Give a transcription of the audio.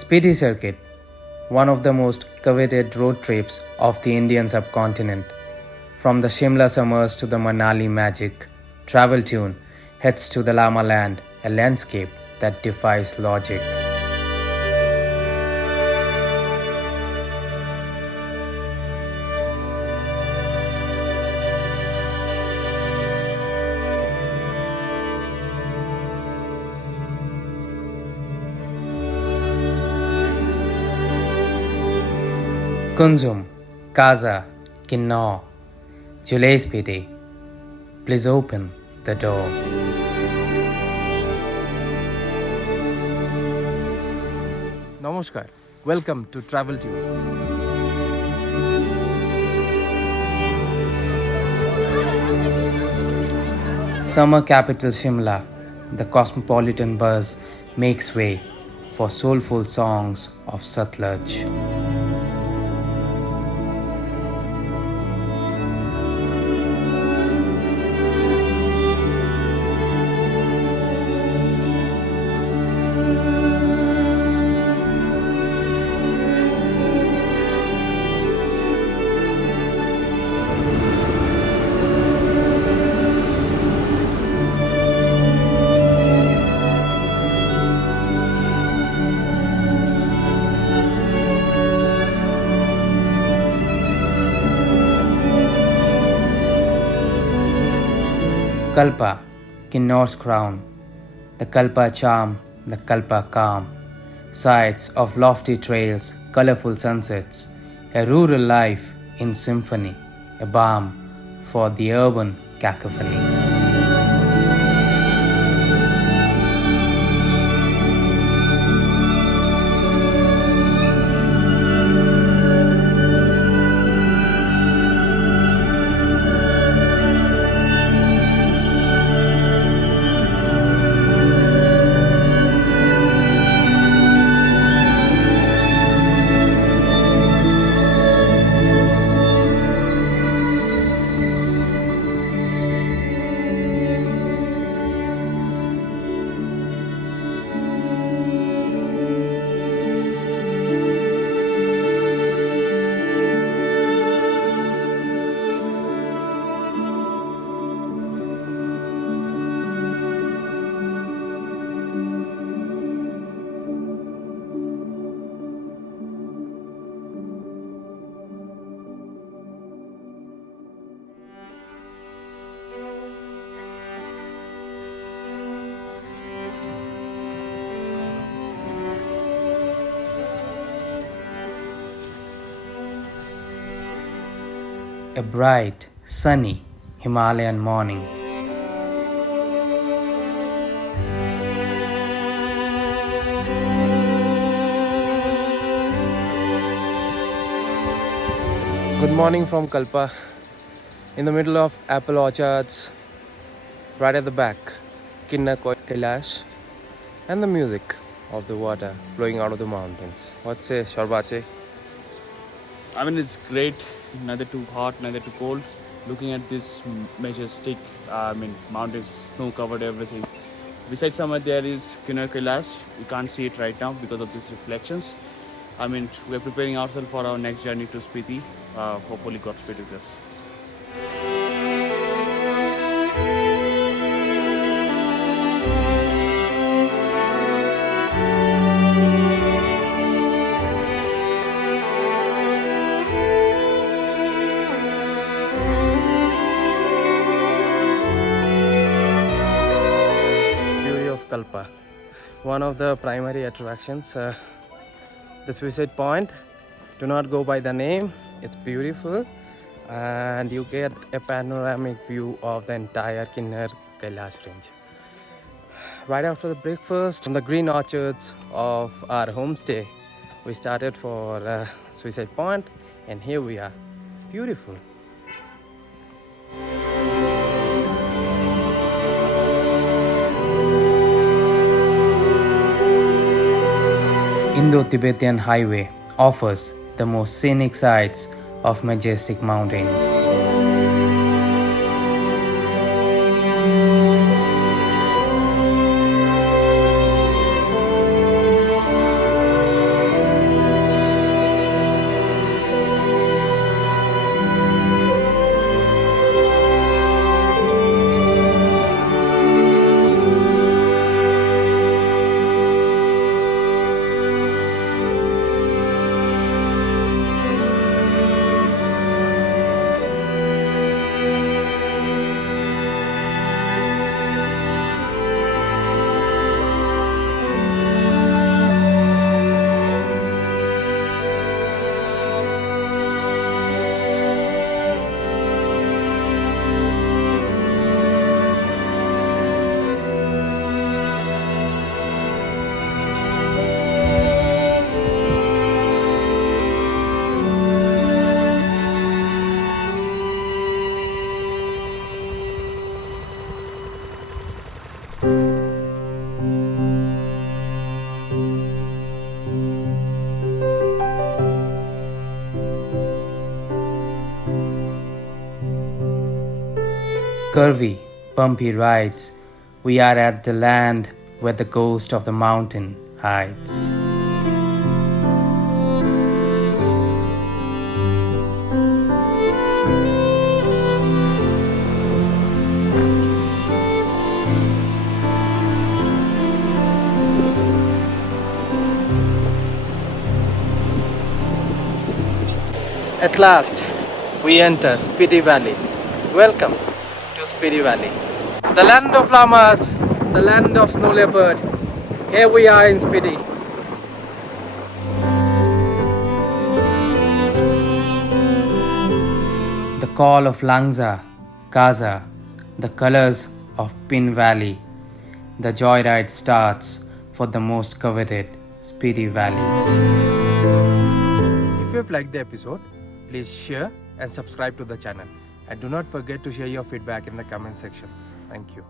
Spiti Circuit, one of the most coveted road trips of the Indian subcontinent. From the Shimla summers to the Manali magic, Travel Tune heads to the Lama land, a landscape that defies logic. Kunzum, Kaza, Kinnaur, Spiti. Please open the door. Namaskar. Welcome to Travel Tune. Summer capital Shimla, the cosmopolitan buzz makes way for soulful songs of Satluj. Kalpa, Kinnaur's crown, the Kalpa charm, the Kalpa calm, sights of lofty trails, colorful sunsets, a rural life in symphony, a balm for the urban cacophony. A bright, sunny Himalayan morning. Good morning from Kalpa, in the middle of apple orchards, right at the back, Kinnaur, Kailash, and the music of the water flowing out of the mountains. What say, Sharbache? I mean, it's great, neither too hot, neither too cold. Looking at this majestic, mountains, snow covered everything. Besides summer, there is Kinnaur Kailash. You can't see it right now because of these reflections. We're preparing ourselves for our next journey to Spiti. Hopefully, God's speed with us. Kalpa, one of the primary attractions, the suicide point. Do not go by the name, it's beautiful, and you get a panoramic view of the entire Kinnaur Kailash range. Right after the breakfast, from the green orchards of our homestay, we started for suicide point, and here we are. Beautiful. Indo-Tibetan Highway offers the most scenic sights of majestic mountains. Curvy, bumpy rides, we are at the land where the ghost of the mountain hides. At last, we enter Spiti Valley. Welcome to Spiti Valley. The land of llamas, the land of snow leopard. Here we are in Spiti. The call of Langza, Kaza, the colors of Pin Valley. The joyride starts for the most coveted Spiti Valley. If you've liked the episode, please share and subscribe to the channel. And do not forget to share your feedback in the comment section. Thank you.